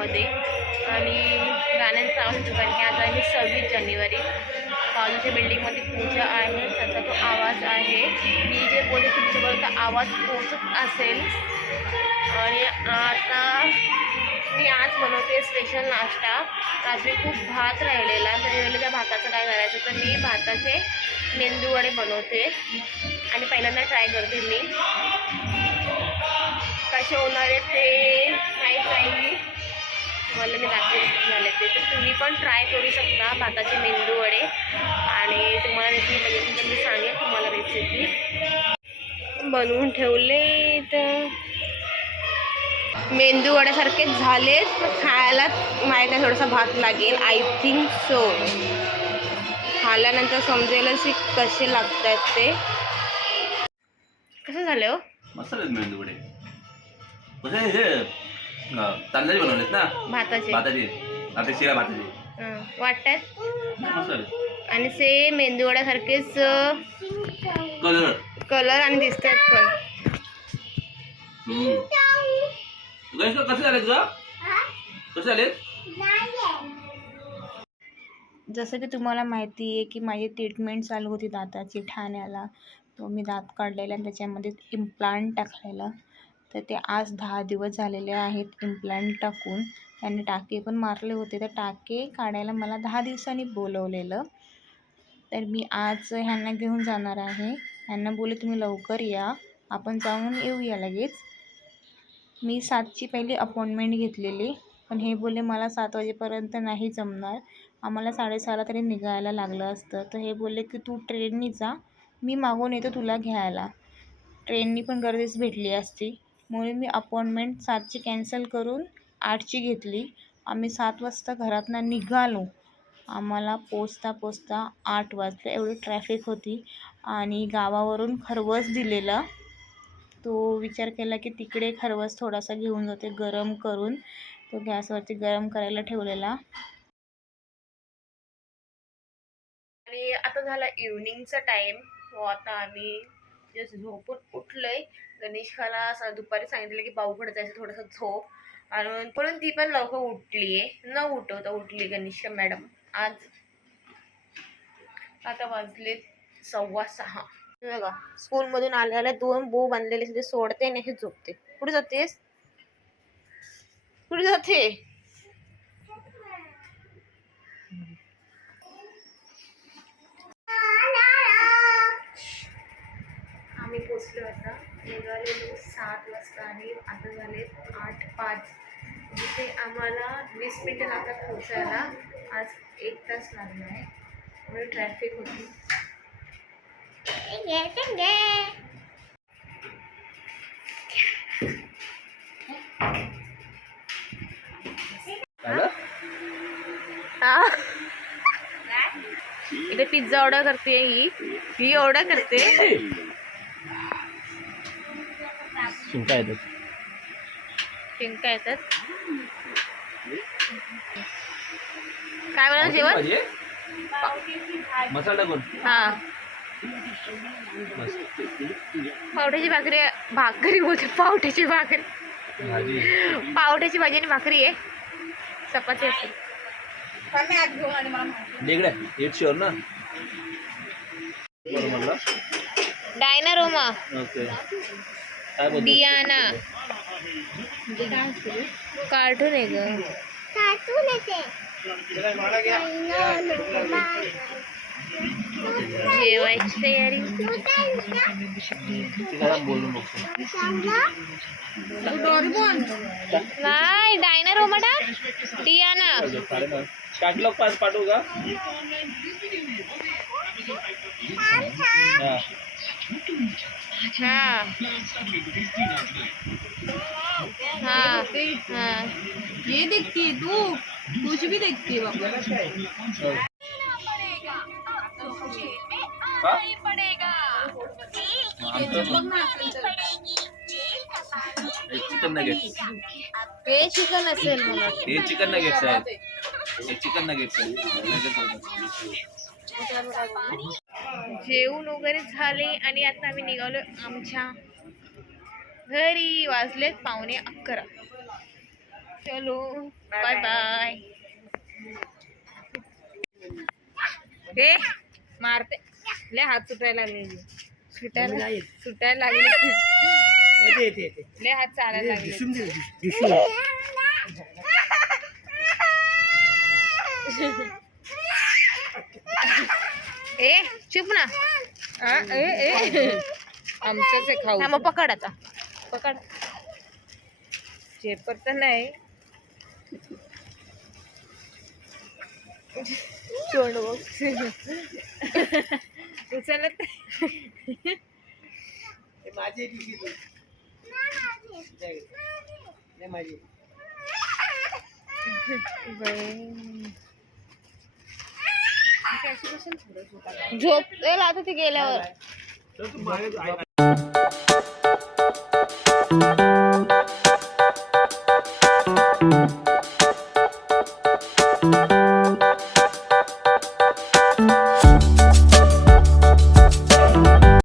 व्हिडिओमध्ये. आणि गाण्यांचा आवाज येतो कारण की आज आहे 26 जानेवारी. बाजूच्या बिल्डिंगमध्ये पूजा आहे, त्याचा तो आवाज आहे. मी जे बोलते तुमच्यापर्यंत आवाज पोहोचत असेल. आणि आता मी आज बनवते स्पेशल नाश्ता. रात्री खूप भात राहिलेला, तर त्या भाताचं काय करायचं, तर मी भाताचे मेंदू वडे बनवते आणि पहिल्यांदा ट्राय करते मी. कसे होणार आहेत ते माहीत नाही, मला मी दाखवते झाले ते. तर तुम्ही पण ट्राय करू शकता भाताचे मेंदू वडे. आणि तुम्हाला रेसिपी पाहिजे तर मी सांगेन तुम्हाला रेसिपी. बनवून ठेवले तर मेंदू वड्यासारखे झालेत, खायला माहीत नाही थोडासा भात लागेल, आय थिंक सो. खाल्ल्यानंतर समजेलच की कसे लागतात ते. कसं झालं हो? मस्त आहेत मेंदू वडे. कसे हे तांदळाचे बनवलेत ना, भाताचे आता शिरा भाताचे वाटतात. आणि सेम मेंदू वड्यासारखेच कलर आणि दिसतात पण. कसे झाले तुझा, कसे झाले? जसं की तुम्हाला माहिती आहे की माझी ट्रीटमेंट चालू होती दाताची ठाण्याला. तो मी दात काढलेला आणि त्याच्यामध्ये इम्प्लांट टाकलेलं. तर ते आज 10 दिवस झालेले आहेत इम्प्लांट टाकून. त्यांनी टाके पण मारले होते, तर टाके काढायला मला 10 दिवसांनी बोलवलेलं. तर मी आज ह्यांना घेऊन जाणार आहे. ह्यांना बोलले तुम्ही लवकर या, आपण जाऊन येऊया लगेच. मी 7ची पहिली अपॉइंटमेंट घेतलेली, पण हे बोलले मला 7 वाजेपर्यंत नाही जमणार, आम्हाला 6:30ला तरी निघायला लागलं असतं. तर हे बोलले की तू ट्रेननी जा, मी मागून येतो तुला घ्यायला. ट्रेननी पण गर्दीच भेटली असती, म्हणून मी अपॉइंटमेंट 7ची कॅन्सल करून 8ची घेतली. आम्ही 7 वाजता घरातनं निघालो. आम्हाला पोचता 8 वाजले. एवढी ट्रॅफिक होती. आणि गावावरून खरवस दिलेला, तो विचार केला की तिकडे खरवस थोडासा घेऊन जाते गरम करून. तो गॅसवरती गरम करायला ठेवलेला. आणि आता झाला इव्हनिंगचा टाईम. तो आता आम्ही जस्ट झोपून उठलोय. गणेशखाला दुपारी सांगितलं की बाऊकडे जायचं, थोडंसं झोप. आणि म्हणून ती पण लवकर उठली आहे, न उठवता उठली गणेशका मॅडम आज. आता वाजले 6:15. बघा, स्कूलमधून आल्याला 2 बो बांधलेले तिथे सोडते आणि हे झोपते. कुठे जातेस, कुठे जाते? आम्ही पोचलो आता, निघालेलो 7 वाजता आणि आता झाले 8:05. जिथे आम्हाला 20 मिनिटं लागतात पोचायला. आज 1 तास लागला आहे, त्यामुळे ट्रॅफिक होती. इथे पिझ्झा ऑर्डर करते, ही ऑर्डर करते. शिंका येतात, शिंका येतात. काय बनवलं जेवण? मसाला टाकून. हा, पावट्याची भाकरी बोलते, पावट्याची भाकरी, पावट्याची भाजी आणि भाकरी आहे, चपाती असेल. ना डायनारोमा, ओके. डियाना, कार्टून आहे ग. जेवायची तयारी. नाही, डायनारोमा डियाना. कॅटलॉग पास पाठवू का? हाँ हाँ हाँ, ये देखती है तू, कुछ भी देखती है बाबा. Chicken nuggets. हे चिकन असेल मला. हे चिकन नगेट्स आहेत. हे चिकन नगेट्स आहेत. जेवण वगैरे झाले आणि आता आम्ही निघालो आमच्या घरी. वाजलेत 11:15. चलो बाय बाय. हे मारते लय हात सुटायला लागले. सुटायला लागले. लय हात चालायला लागले. ए चुप ना. आमचंच आहे खाऊ. हा मग पकड आता. पकड. चेपर तर नाही. तोंड बघ. उचलत झोप आता ते गेल्यावर.